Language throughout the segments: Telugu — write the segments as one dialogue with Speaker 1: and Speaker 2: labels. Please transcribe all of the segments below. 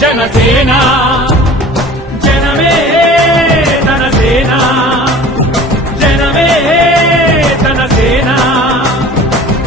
Speaker 1: జనసేన. జనమే తన జనమే తన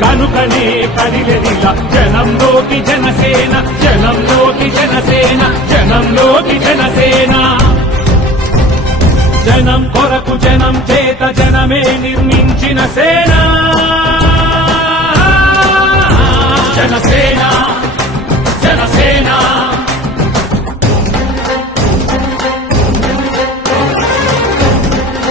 Speaker 1: కనుకనే కదిలెదిల జనంలోకి జనసేన. జనంలోకి జనసేన. జనంలోకి జనసేన. జనం కొరకు జనం చేత జనమే నిర్మించిన సేన.